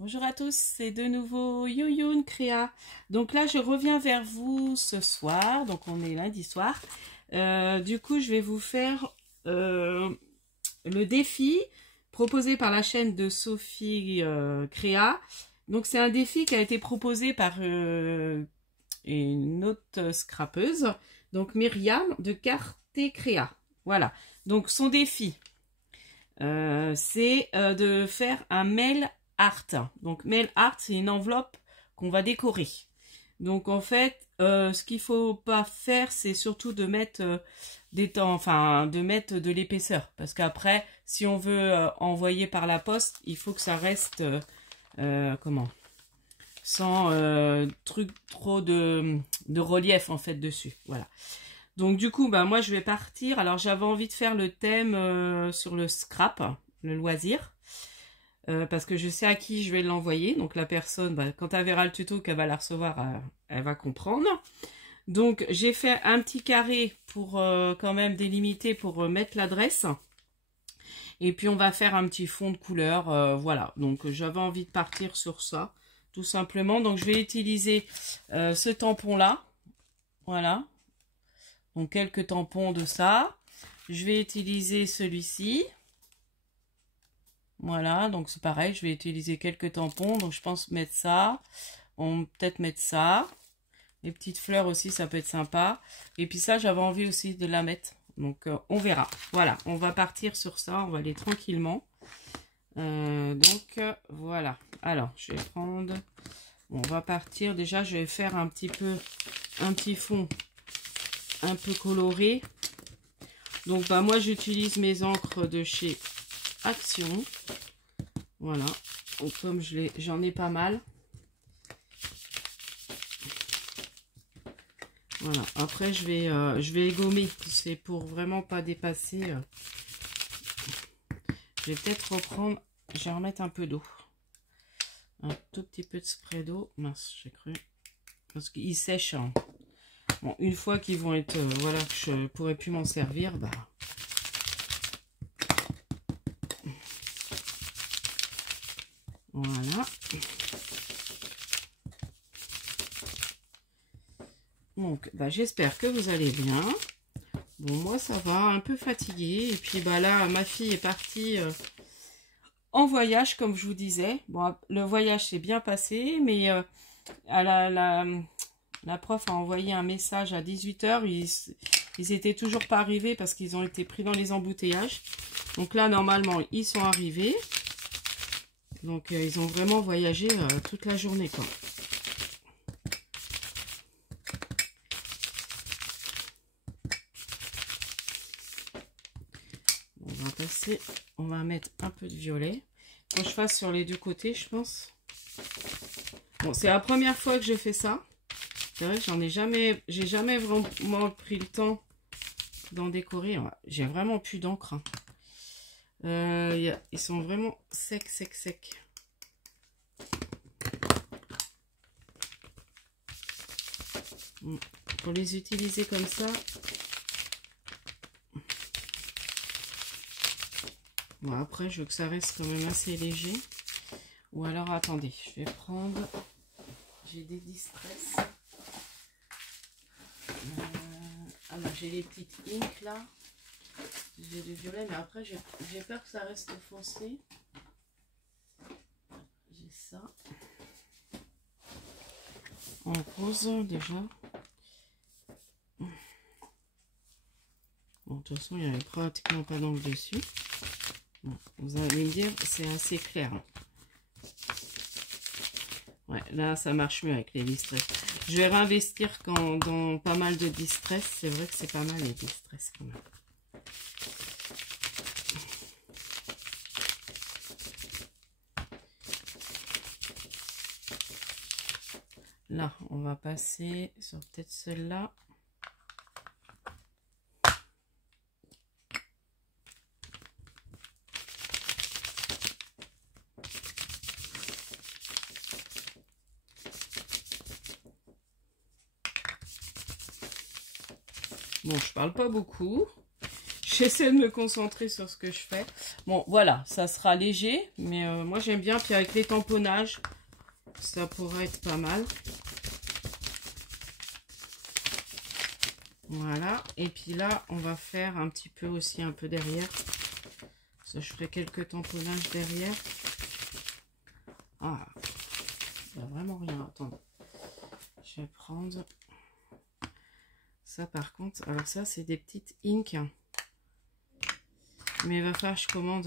Bonjour à tous, c'est de nouveau Yoyoun Créa. Donc là, je reviens vers vous ce soir, donc on est lundi soir. Du coup, je vais vous faire le défi proposé par la chaîne de Sophie Créa. Donc c'est un défi qui a été proposé par une autre scrapeuse, donc Myriam de Carté Créa. Voilà, donc son défi, c'est de faire un mail art. Donc mail art, c'est une enveloppe qu'on va décorer. Donc en fait, ce qu'il faut pas faire, c'est surtout de mettre de mettre de l'épaisseur, parce qu'après, si on veut envoyer par la poste, il faut que ça reste sans truc trop de relief en fait dessus. Voilà. Donc du coup, bah moi je vais partir. Alors j'avais envie de faire le thème sur le scrap, le loisir. Parce que je sais à qui je vais l'envoyer. Donc la personne, bah, quand elle verra le tuto, qu'elle va la recevoir, elle va comprendre. Donc j'ai fait un petit carré pour quand même délimiter, pour mettre l'adresse. Et puis on va faire un petit fond de couleur. Voilà, donc j'avais envie de partir sur ça, tout simplement. Donc je vais utiliser ce tampon-là. Voilà. Donc quelques tampons de ça. Je vais utiliser celui-ci. Voilà, donc c'est pareil, je vais utiliser quelques tampons. Donc je pense mettre ça. On peut peut-être mettre ça. Les petites fleurs aussi, ça peut être sympa. Et puis ça, j'avais envie aussi de la mettre. Donc on verra. Voilà, on va partir sur ça. On va aller tranquillement. Voilà. Alors, je vais prendre... Bon, on va partir. Déjà, je vais faire un petit fond un peu coloré. Donc bah moi, j'utilise mes encres de chez Action. Voilà, donc comme j'en ai pas mal. Voilà, après je vais égommer, c'est pour vraiment pas dépasser. Je vais peut-être reprendre, je vais remettre un peu d'eau, un tout petit peu de spray d'eau. Mince, j'ai cru, parce qu'ils sèchent, hein. Bon, une fois qu'ils vont être, voilà, que je pourrai plus m'en servir, bah voilà. Donc, bah, j'espère que vous allez bien. Bon, moi, ça va, un peu fatiguée. Et puis, bah là, ma fille est partie en voyage, comme je vous disais. Bon, le voyage s'est bien passé, mais la prof a envoyé un message à 18 h. Ils étaient toujours pas arrivés parce qu'ils ont été pris dans les embouteillages. Donc là, normalement, ils sont arrivés. Donc, ils ont vraiment voyagé toute la journée, quoi. On va mettre un peu de violet. Faut que je fasse sur les deux côtés, je pense. Bon, c'est la première fois que je fais ça. C'est vrai que j'ai jamais vraiment pris le temps d'en décorer. J'ai vraiment plus d'encre, hein. Ils sont vraiment secs. Bon, pour les utiliser comme ça. Bon, après, je veux que ça reste quand même assez léger. Ou alors, attendez, je vais prendre... J'ai des distress. Alors, j'ai les petites inks, là. J'ai du violet, mais après, j'ai peur que ça reste foncé. J'ai ça. En rose, déjà. Bon, de toute façon, il n'y avait pratiquement pas d'encre dessus. Bon, vous allez me dire, c'est assez clair. Ouais, là, ça marche mieux avec les distress. Je vais réinvestir dans pas mal de distress. C'est vrai que c'est pas mal les distress quand même. Là, on va passer sur peut-être celle-là. Bon, je parle pas beaucoup. Je j'essaie de me concentrer sur ce que je fais. Bon, voilà, ça sera léger, mais moi j'aime bien. Puis avec les tamponnages, ça pourrait être pas mal. Voilà, et puis là, on va faire un petit peu aussi, un peu derrière. Ça, je ferai quelques tamponnages derrière. Ah, il n'y a vraiment rien. Attendez, je vais prendre ça par contre. Alors ça, c'est des petites inks. Mais il va falloir que je commande...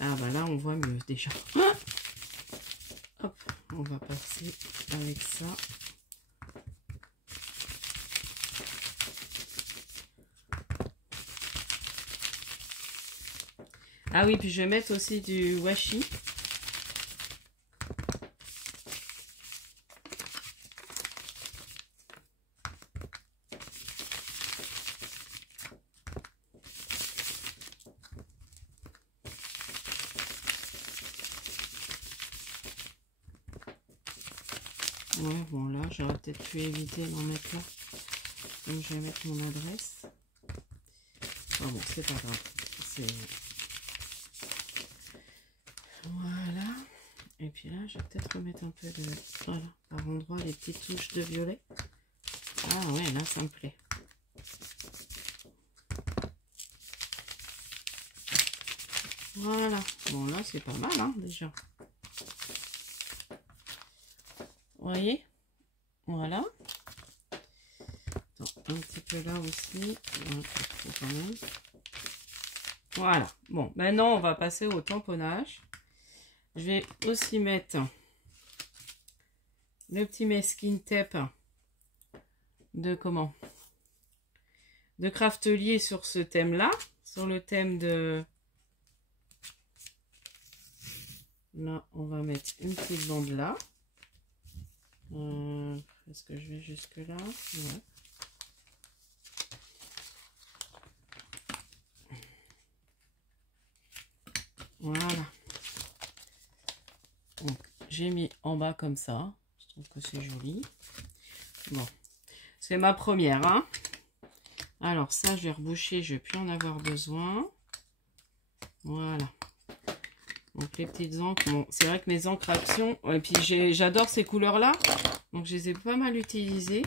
Ah bah là, on voit mieux déjà. Ah, hop, on va passer avec ça. Ah oui, puis je vais mettre aussi du washi. Ouais, bon là, j'aurais peut-être pu éviter d'en mettre là. Donc je vais mettre mon adresse. Oh bon, c'est pas grave. Voilà. Et puis là, je vais peut-être remettre un peu de... Voilà, par endroit, les petites touches de violet. Ah ouais, là, ça me plaît. Voilà. Bon, là, c'est pas mal, hein, déjà. Vous voyez? Voilà. Attends, un petit peu là aussi. Ouais, pas trop quand même. Voilà. Bon, maintenant, on va passer au tamponnage. Je vais aussi mettre le petit masking tape de comment? De Craftelier sur ce thème-là. Sur le thème de... Là, on va mettre une petite bande là. Est-ce que je vais jusque là? Ouais. Voilà. Donc, j'ai mis en bas comme ça. Je trouve que c'est joli. Bon, c'est ma première, hein. Alors, ça, je vais reboucher. Je ne vais plus en avoir besoin. Voilà. Donc, les petites encres. Bon, c'est vrai que mes encres Action... Et puis, j'adore ces couleurs-là. Donc, je les ai pas mal utilisées.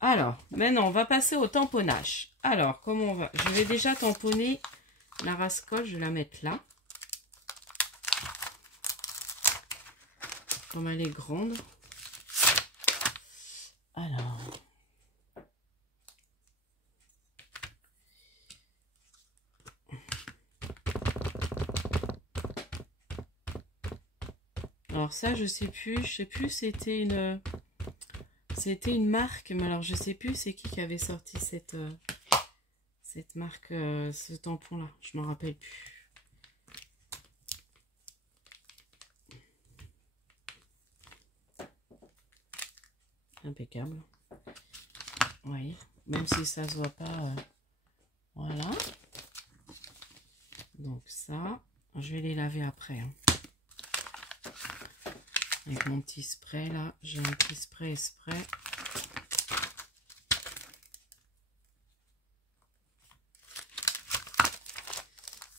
Alors, maintenant, on va passer au tamponnage. Alors, comment on va... Je vais déjà tamponner la rascole. Je vais la mettre là. Comme elle est grande. Alors... Alors ça, je sais plus, c'était une marque, mais alors je sais plus c'est qui avait sorti cette marque, ce tampon-là, je m'en rappelle plus. Impeccable. Oui, même si ça se voit pas, voilà. Donc ça, je vais les laver après, hein. Avec mon petit spray là, j'ai un petit spray.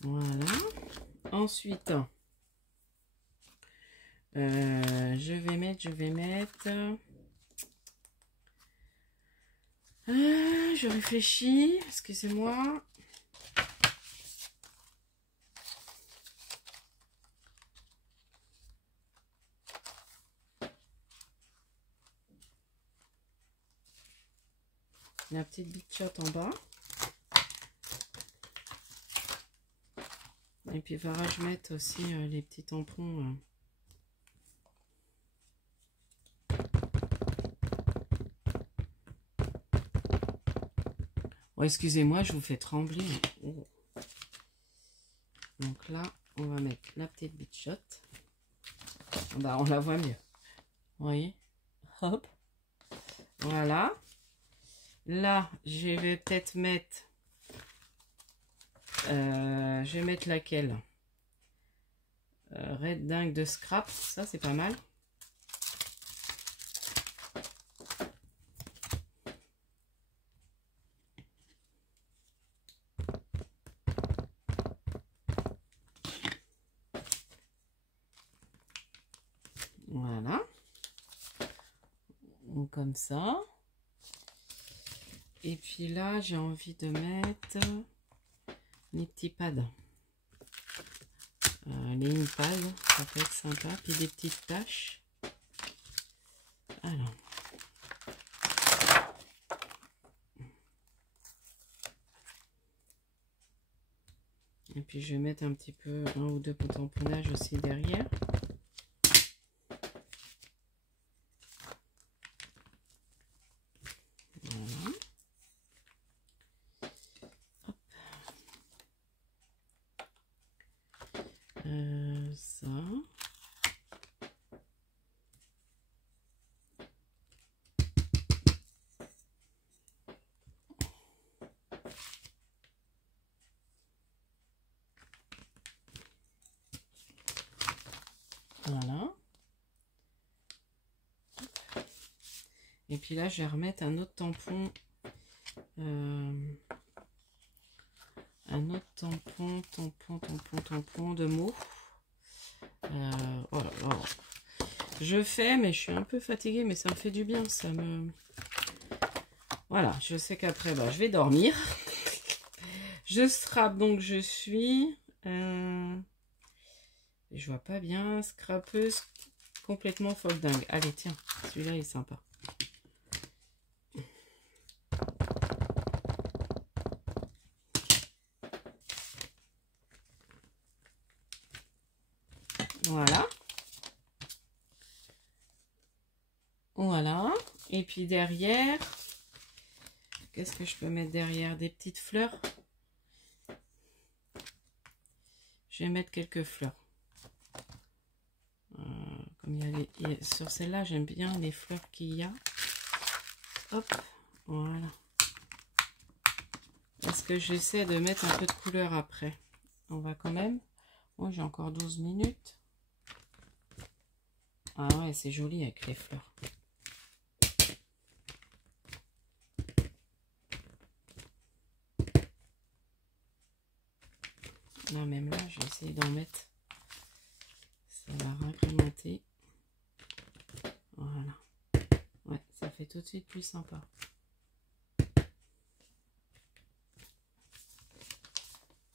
Voilà. Ensuite, je vais mettre. Je réfléchis, excusez-moi. La petite bichotte en bas. Et puis, il faudra que je mette aussi les petits tampons. Oh, excusez-moi, je vous fais trembler. Oh. Donc là, on va mettre la petite bichotte. Bah, on la voit mieux. Vous voyez? Hop. Voilà. Là, je vais peut-être mettre... je vais mettre laquelle? Red Dingue de Scrap. Ça, c'est pas mal. comme ça. Et puis là, j'ai envie de mettre les petits pads. Les in-pads, ça peut être sympa. Puis des petites taches. Alors. Et puis je vais mettre un petit peu, un ou deux tamponnages aussi derrière. Voilà. Hop. Ça. Voilà. Et puis là, je vais remettre un autre tampon. Un autre tampon de mots. Oh là là. Je fais, mais je suis un peu fatiguée, mais ça me fait du bien. Ça me... Voilà, je sais qu'après, bah, je vais dormir. Je scrape, donc je suis... Je vois pas bien. Scrapeuse complètement folle dingue. Allez, tiens, celui-là est sympa. Voilà. Voilà. Et puis derrière, qu'est-ce que je peux mettre derrière? Des petites fleurs. Je vais mettre quelques fleurs. Comme sur celle-là, j'aime bien les fleurs qu'il y a. Hop, voilà. Parce que j'essaie de mettre un peu de couleur après. On va quand même... Oh, j'ai encore 12 minutes. Ah ouais, c'est joli avec les fleurs. Là, même là, je vais essayer d'en mettre. Ça va ragrémenter. Voilà. Ouais, ça fait tout de suite plus sympa.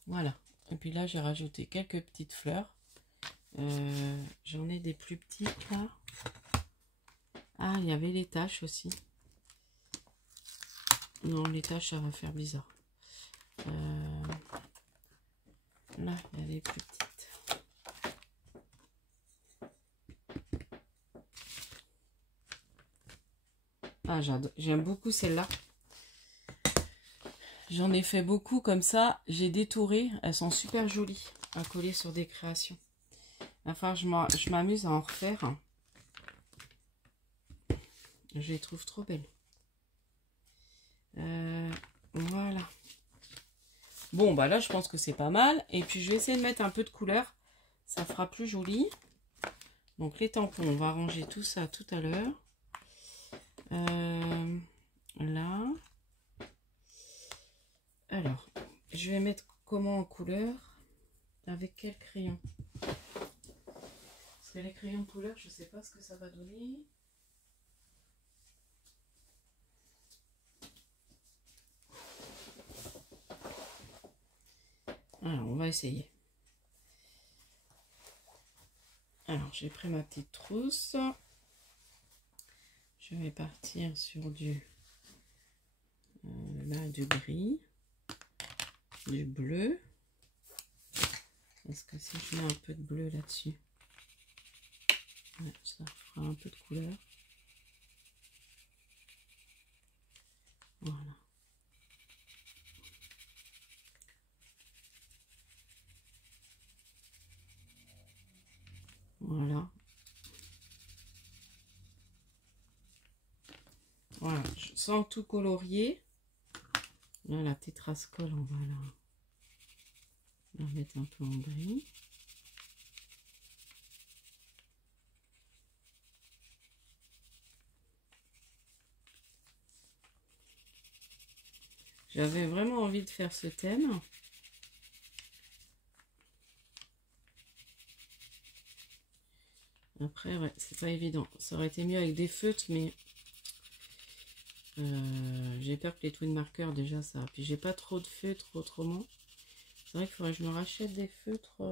Voilà. Et puis là, j'ai rajouté quelques petites fleurs. J'en ai des plus petites là. Ah, il y avait les taches aussi. Non, les taches, ça va faire bizarre. Là, il y a les plus petites. Ah, j'aime beaucoup celle-là. J'en ai fait beaucoup comme ça. J'ai détouré. Elles sont super jolies à coller sur des créations. Enfin, je m'amuse à en refaire. Je les trouve trop belles. Voilà. Bon, bah là, je pense que c'est pas mal. Et puis, je vais essayer de mettre un peu de couleur. Ça fera plus joli. Donc, les tampons, on va ranger tout ça tout à l'heure. Là. Alors, je vais mettre comment en couleur? Avec quel crayon? Parce que les crayons de couleur, je sais pas ce que ça va donner. Alors, on va essayer. Alors, j'ai pris ma petite trousse. Je vais partir sur du gris, du bleu. Est-ce que si je mets un peu de bleu là-dessus, ouais, ça fera un peu de couleur. Voilà. Voilà. Voilà, sans tout colorier. Là, la petite rascole, on va la mettre un peu en gris. J'avais vraiment envie de faire ce thème. Après, ouais, c'est pas évident. Ça aurait été mieux avec des feutres, mais J'ai peur que les twin markers, déjà ça. Puis j'ai pas trop de feutres autrement. C'est vrai qu'il faudrait que je me rachète des feutres.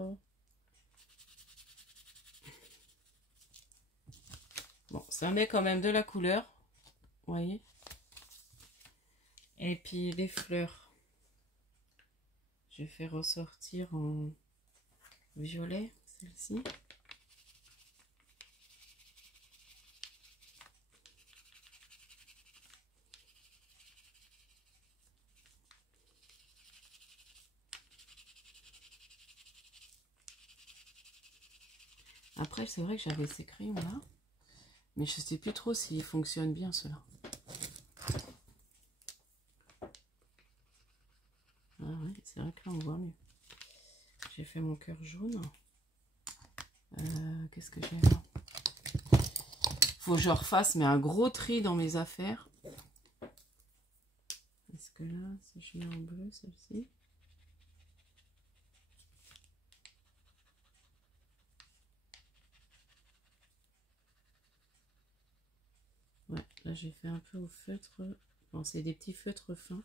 Bon, ça met quand même de la couleur. Vous voyez. Et puis les fleurs. Je vais ressortir en violet, celle-ci. Après, c'est vrai que j'avais ces crayons-là. Mais je sais plus trop s'ils fonctionnent bien, ceux-là. Ah ouais, c'est vrai que là, on voit mieux. J'ai fait mon cœur jaune. Qu'est-ce que j'ai là? Faut que je refasse, mais un gros tri dans mes affaires. Est-ce que là, si je mets en bleu, celle-ci? Ouais, là j'ai fait un peu au feutre. Bon, c'est des petits feutres fins.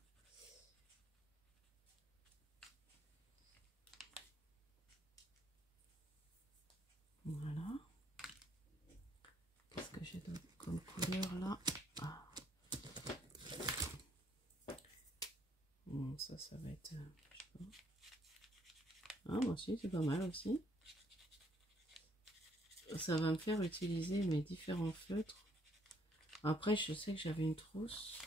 Voilà. Qu'est-ce que j'ai d'autre comme couleur là? Ah. Bon, ça va être... je sais pas. Ah, moi aussi, c'est pas mal aussi. Ça va me faire utiliser mes différents feutres. Après, je sais que j'avais une trousse.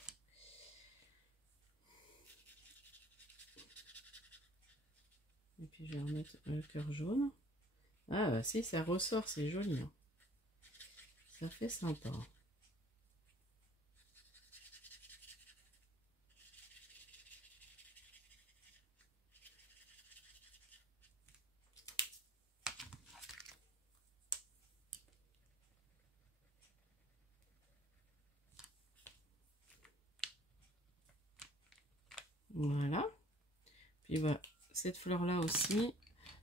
Et puis, je vais remettre le cœur jaune. Ah, bah si, ça ressort, c'est joli. Hein. Ça fait sympa. Voilà. Puis voilà, cette fleur là aussi.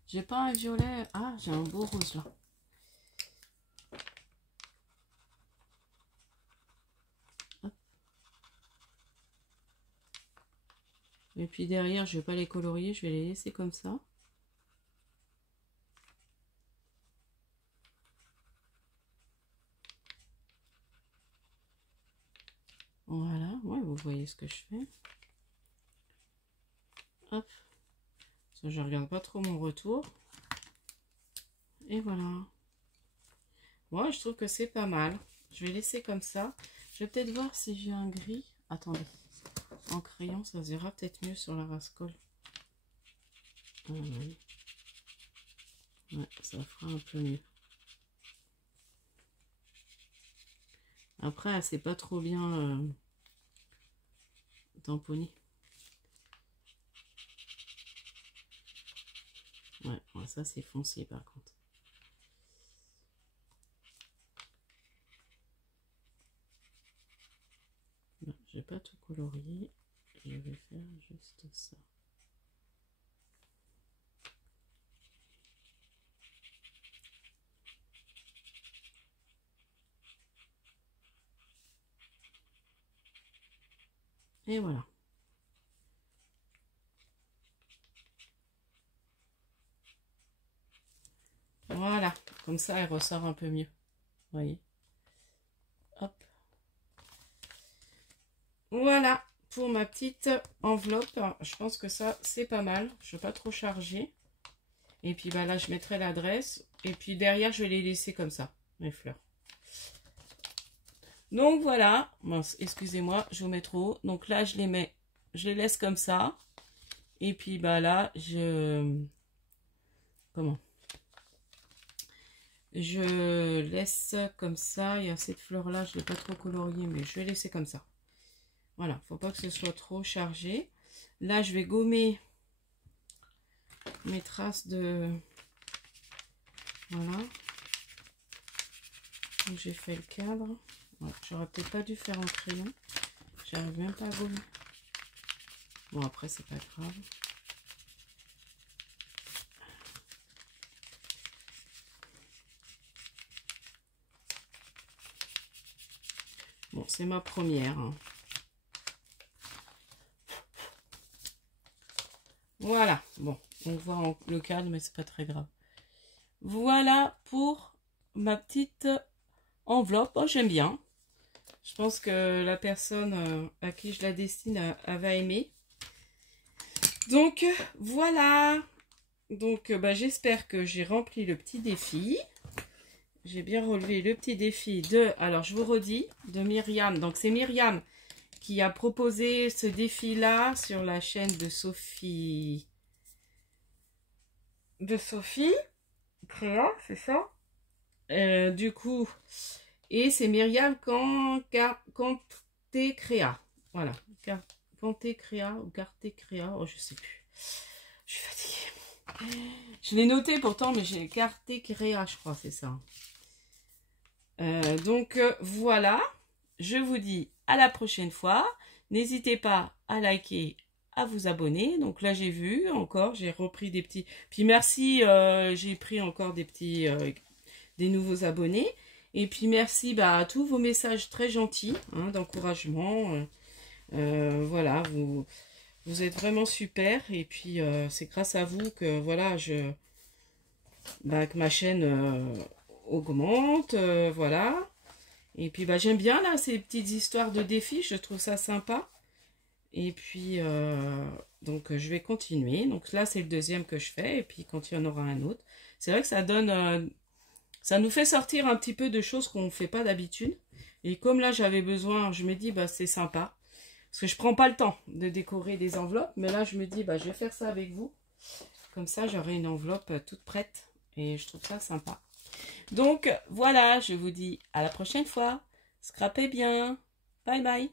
J'ai pas un violet. Ah, j'ai un beau rose là. Hop. Et puis derrière, je vais pas les colorier, je vais les laisser comme ça. Voilà, ouais, vous voyez ce que je fais. Hop. Parce que je regarde pas trop mon retour. Et voilà. Moi, je trouve que c'est pas mal. Je vais laisser comme ça. Je vais peut-être voir si j'ai un gris. Attendez. En crayon, ça se verra peut-être mieux sur la rascole. Ah, oui. Ouais, ça fera un peu mieux. Après, c'est pas trop bien tamponné. Ouais, ça c'est foncé par contre. Je vais pas tout colorier. Je vais faire juste ça. Et voilà. Voilà, comme ça elle ressort un peu mieux. Vous voyez. Hop. Voilà pour ma petite enveloppe. Je pense que ça c'est pas mal. Je ne vais pas trop charger. Et puis bah là je mettrai l'adresse. Et puis derrière je vais les laisser comme ça, mes fleurs. Donc voilà. Mince, excusez-moi, je vous mets trop haut. Donc là je les mets, je les laisse comme ça. Et puis bah là comment? Je laisse comme ça. Il y a cette fleur là, je ne l'ai pas trop coloriée, mais je vais laisser comme ça. Voilà, faut pas que ce soit trop chargé. Là, je vais gommer mes traces de... Voilà. Donc, j'ai fait le cadre. Ouais, j'aurais peut-être pas dû faire en crayon. J'arrive même pas à gommer. Bon, après, c'est pas grave. Bon, c'est ma première. Hein. Voilà, bon, on voit en le cadre, mais c'est pas très grave. Voilà pour ma petite enveloppe. Oh, j'aime bien. Je pense que la personne à qui je la destine va aimer. Donc, voilà. Donc, j'espère que j'ai rempli le petit défi. J'ai bien relevé le petit défi de, alors je vous redis, de Myriam. Donc, c'est Myriam qui a proposé ce défi-là sur la chaîne de Sophie. De Sophie Créa, c'est ça? Du coup, et c'est Myriam Canté Créa. Voilà. Canté Créa ou Carté Créa. Oh, je sais plus. Je suis fatiguée. Je l'ai noté pourtant, mais j'ai Carté Créa, je crois, c'est ça. Donc, voilà. Je vous dis à la prochaine fois. N'hésitez pas à liker, à vous abonner. Donc là, j'ai vu encore, j'ai repris des petits... Puis merci, j'ai pris encore des petits... des nouveaux abonnés. Et puis merci à tous vos messages très gentils, hein, d'encouragement. Voilà, vous êtes vraiment super. Et puis c'est grâce à vous que voilà, que ma chaîne augmente. Voilà. Et puis j'aime bien là ces petites histoires de défis, je trouve ça sympa. Et puis donc je vais continuer. Donc là c'est le deuxième que je fais. Et puis quand il y en aura un autre. C'est vrai que ça donne... ça nous fait sortir un petit peu de choses qu'on ne fait pas d'habitude. Et comme là, j'avais besoin, je me dis, c'est sympa. Parce que je prends pas le temps de décorer des enveloppes. Mais là, je me dis, je vais faire ça avec vous. Comme ça, j'aurai une enveloppe toute prête. Et je trouve ça sympa. Donc, voilà, je vous dis à la prochaine fois. Scrapez bien. Bye bye.